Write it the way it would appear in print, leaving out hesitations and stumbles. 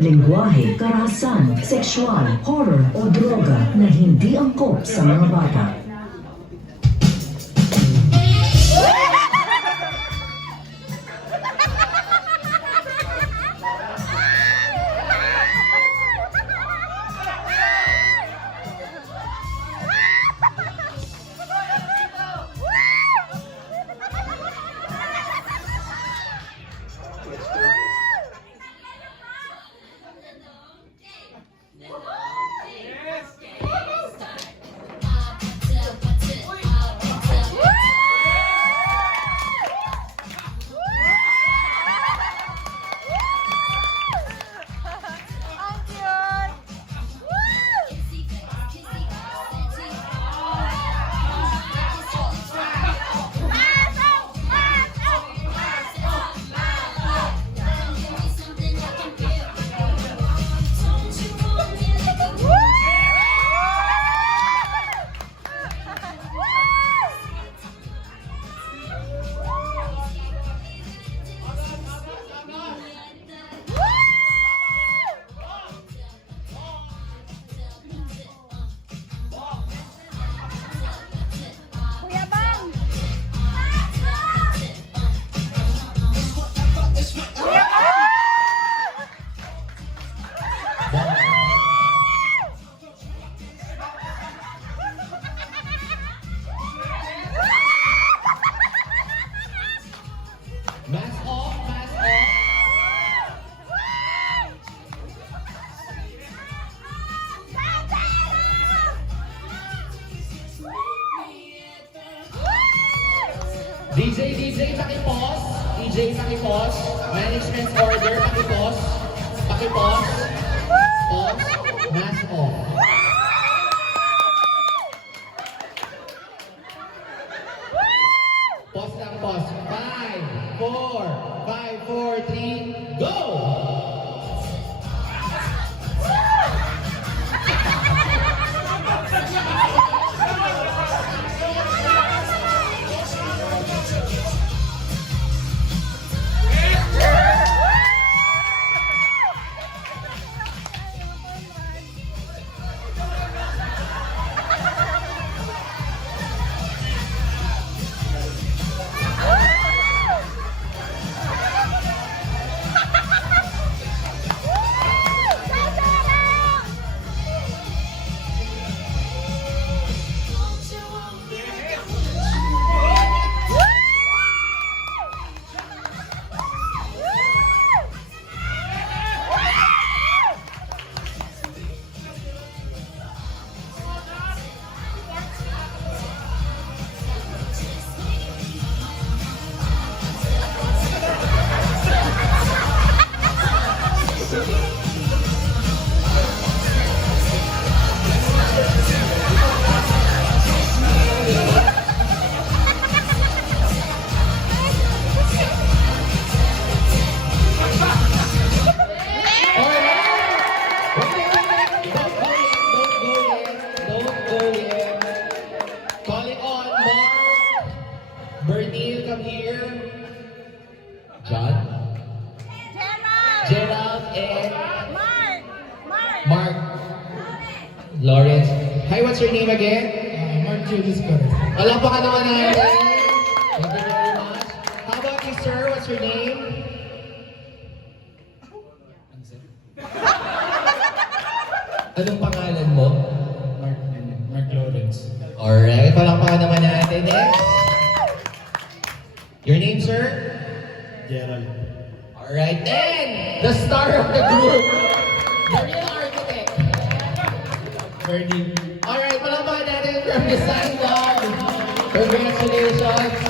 lengguwahe, karahasan, sexual, horror o droga na hindi angkop sa mga bata. Mask off, mask off. DJ, paki-pause. DJ, paki-pause. Management's order, paki-pause. Paki-pause. Pause. Mask off. Pause lang, pause. 5, 4, 3, go! Bernie, come here. John? Gerald and Mark. Lawrence. Hi, what's your name again? Mark Julius ko. Alam pa ka naman natin. Thank you very much. How about you, sir? What's your name? Anong pangalan mo? Mark Lawrence. Alright, palakpakan naman natin. Next. Your name, sir? Gerald. Alright, and the star of the group, the real architect. Bernie. Alright, palakpakan natin from the side of. Congratulations.